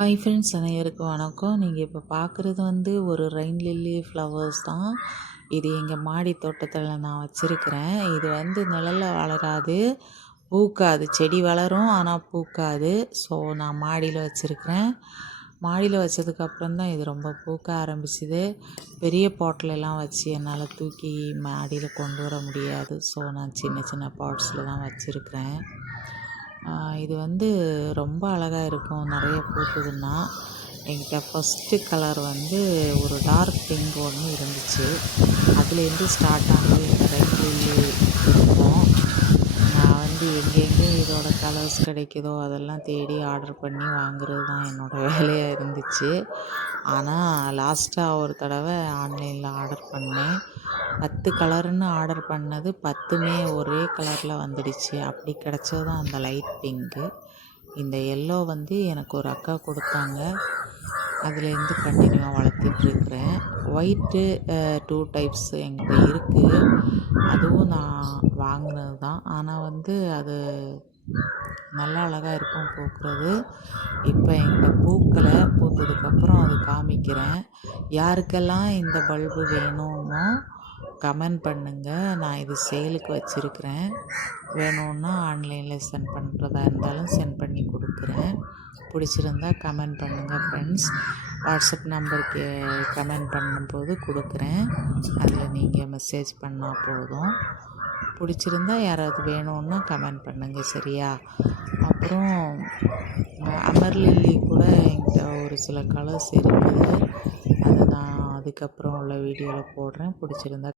Hi friends, அனைவருக்கும் வணக்கம். நீங்கள் இப்போ பார்க்குறது ஒரு ரெயின் லில்லி ஃப்ளவர்ஸ் தான். இது எங்கள் மாடி தோட்டத்தில் நான் வச்சுருக்கிறேன். இது நிழல்ல வளராது, பூக்காது. செடி வளரும் ஆனால் பூக்காது. ஸோ நான் மாடியில் வச்சுருக்கிறேன். மாடியில் வச்சதுக்கப்புறம் தான் இது ரொம்ப பூக்க ஆரம்பிச்சுது. பெரிய பாட்டிலெல்லாம் வச்சு என்னால் தூக்கி மாடியில் கொண்டு வர முடியாது. ஸோ நான் சின்ன சின்ன பாட்ஸில் தான் வச்சுருக்கிறேன். இது ரொம்ப அழகாக இருக்கும் நிறைய பூத்ததுன்னா. என்கிட்ட ஃபஸ்ட்டு கலர் ஒரு டார்க் பிங்க் ஒன்று இருந்துச்சு. அதுலேருந்து ஸ்டார்ட் ஆனது இந்த ரெட் லில்லி இருக்கும். நான் எங்கெங்கே இதோட கலர்ஸ் கிடைக்குதோ அதெல்லாம் தேடி ஆர்டர் பண்ணி வாங்குறது தான் என்னோடய வேலையாக இருந்துச்சு. ஆனால் லாஸ்ட்டாக ஒரு தடவை ஆன்லைனில் ஆர்டர் பண்ணேன். 10 கலருன்னு ஆர்டர் பண்ணது 10மே ஒரே கலரில் வந்துடுச்சு. அப்படி கிடச்சது தான் அந்த லைட் பிங்க்கு. இந்த எல்லோ எனக்கு ஒரு அக்கா கொடுத்தாங்க. அதுலேருந்து கண்டினியூவாக வளர்த்திட்ருக்குறேன். ஒயிட்டு 2 டைப்ஸ் என்கிட்ட இருக்குது. அதுவும் நான் வாங்கினது தான். ஆனால் அது நல்லா அழகாக இருக்கும் பூக்கிறது. இப்போ என்கிட்ட பூக்களை, பூத்ததுக்கப்புறம் அது காமிக்கிறேன். யாருக்கெல்லாம் இந்த பல்பு வேணுமோ கமெண்ட் பண்ணுங்கள். நான் இது சேலுக்கு வச்சுருக்கிறேன். வேணும்னா ஆன்லைனில் சென்ட் பண்ணுறதா இருந்தாலும் சென்ட் பண்ணி கொடுக்குறேன். பிடிச்சிருந்தா கமெண்ட் பண்ணுங்கள் ஃப்ரெண்ட்ஸ். வாட்ஸ்அப் நம்பருக்கு கமெண்ட் பண்ணும்போது கொடுக்குறேன். அதில் நீங்கள் மெசேஜ் பண்ணால் போதும். பிடிச்சிருந்தா யாராவது வேணும்னா கமெண்ட் பண்ணுங்கள், சரியா? அப்புறம் அமர் லில்லி கூட என்கிட்ட ஒரு சில கலர்ஸ் இருக்குது. அதை நான் அதுக்கப்புறம் உள்ள வீடியோவில் போடுறேன். பிடிச்சிருந்தா